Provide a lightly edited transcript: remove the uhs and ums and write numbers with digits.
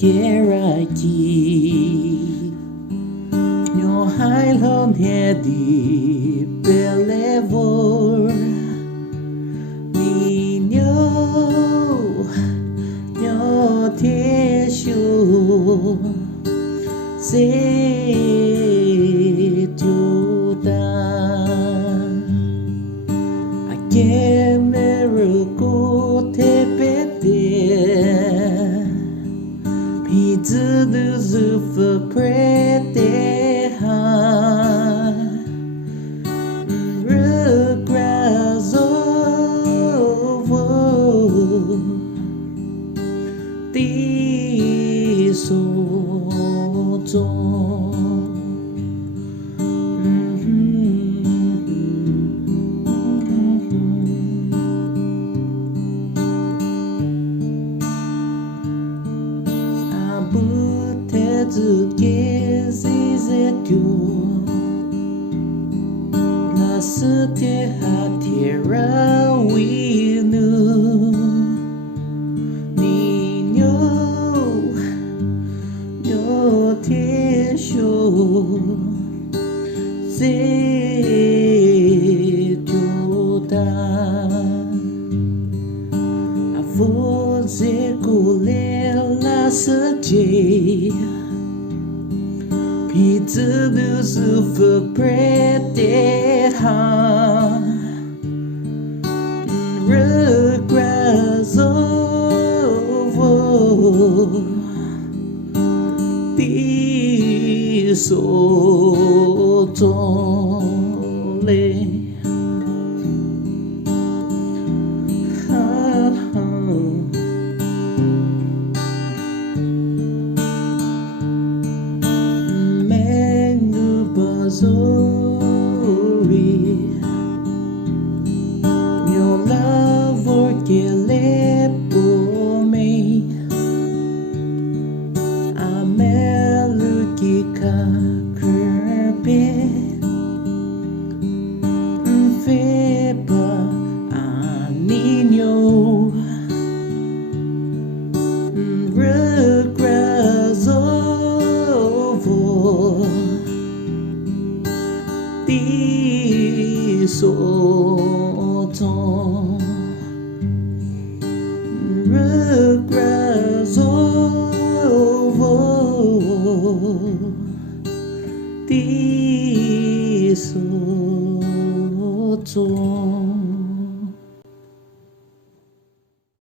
Geraki Nyo hailon hedi belevor Ninyo Nyo teshu Se tudan Akemeruko tepete Pizuzu for preteha Rugrass ovo Tisoto Nasute hatira winu Ninyo Nyo tesho Se juta Avoze kulela seje Pizuzu for preteha Rugrass ovo Tisotole Your love orchele por me Ameluki kakurbe Feba aninyo Rugrass ovo Tisoto Rugrass ovo Tisoto